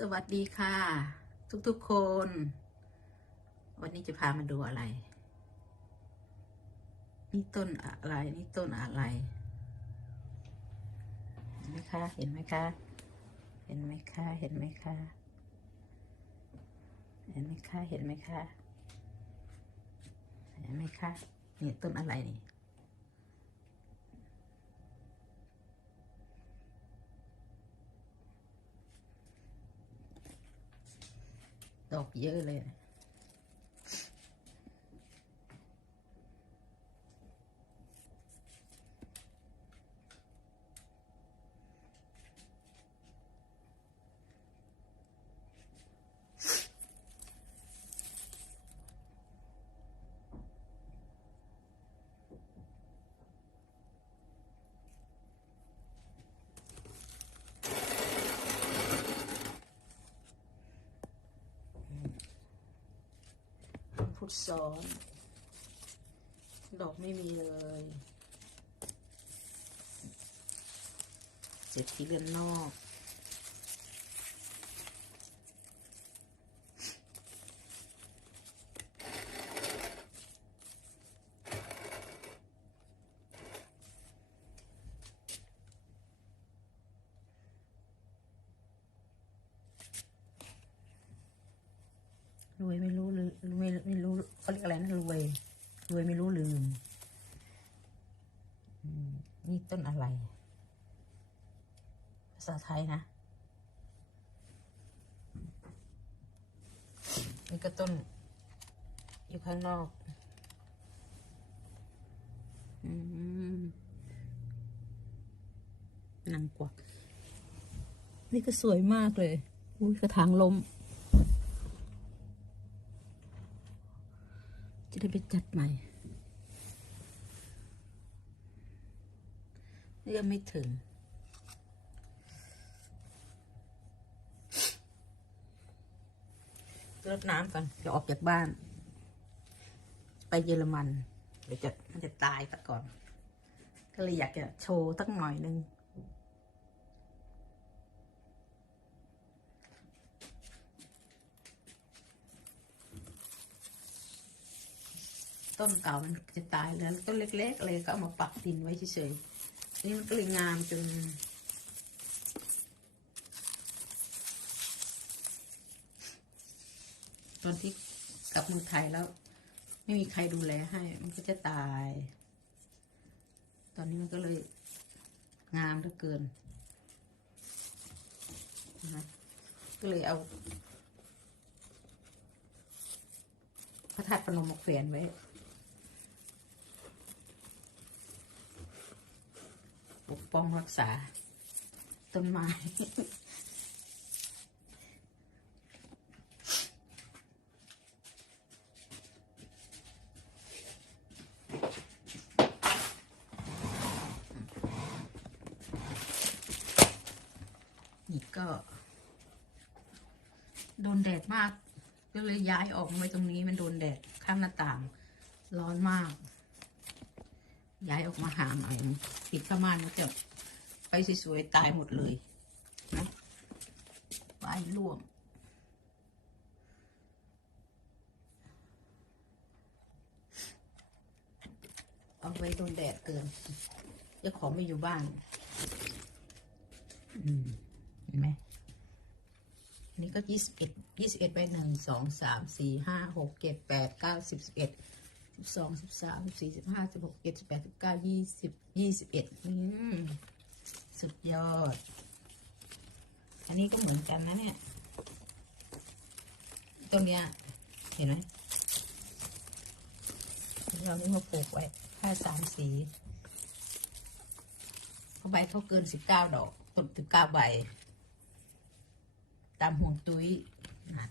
สวัสดีค่ะ ทุกๆคน วันนี้จะพามาดูอะไร นี่ต้นอะไร นี่ต้นอะไรเห็นไหมคะ เห็นไหมคะ เห็นไหมคะ เห็นไหมคะ เห็นไหมคะ เห็นไหมคะ เห็นไหมคะ นี่ต้นอะไรนี่ ดอกเยอะเลย พุทธซ้อน ดอกไม่มีเลยเจ็ดที่เรือนนอก รวยไม่รู้ลืมรวยไม่รู้ เขาเรียกอะไรนะรวย รวยไม่รู้ลืม นี่ต้นอะไร ภาษาไทยนะนี่ก็ต้น อยู่ข้างนอกนางกวัก นี่ก็สวยมากเลย อุ้ยกระถางลม จะได้ไปจัดใหม่ยังไม่ถึง รดน้ำก่อนจะออกจากบ้าน ไปเยอรมัน เดี๋ยวจะมันจะตายซะก่อน ก็เลยอยากจะโชว์ตั้งหน่อยนึง ต้นเก่ามันจะตายแล้วต้นเล็ก ๆ เลยก็เอามาปักดินไว้เฉยๆนี่มันก็เลยงามจนตอนที่กลับเมืองไทยแล้ว ไม่มีใครดูแลให้ มันก็จะตาย ตอนนี้มันก็เลยงามเหลือเกินนะก็เลยเอาพระธาตุพนมมาแขวนไว้ กป้องรักษา ต้นไม้นี่ก็ โดนแดดมาก ก็เลยย้ายออกมาตรงนี้มันโดนแดดข้างหน้าต่าง ร้อนมาก ย้ายออกมาหาใหน่ปิดผ้าม่านมันจะไปสวยๆตายหมดเลยนะใบร่วงเอาไว้โดนแดดเกินเจ้าของไม่อยู่บ้านอืมเห็นไหมอันนี้ก็ยี่สิบเอ็ดยี่สิบเอ็ดไปหนึ่งสองสามสี่ห้าหกเจ็ดแปดเก้าสิบสิบเอ็ด สิบสองสิบสามสิบสี่สิบห้าสิบหกเจ็ดสิบแปดสิบเก้ายี่สิบยี่สิบเอ็ดอืมสุดยอด อันนี้ก็เหมือนกันนะเนี่ยต้นเนี้ยเห็นไหมเรานี่มาปลูกไว้ผ้าสามสีเขาใบเขาเกินสิบเก้าดอกต้นสิบเก้าใบ ตามห่วงตุ้ยนั่น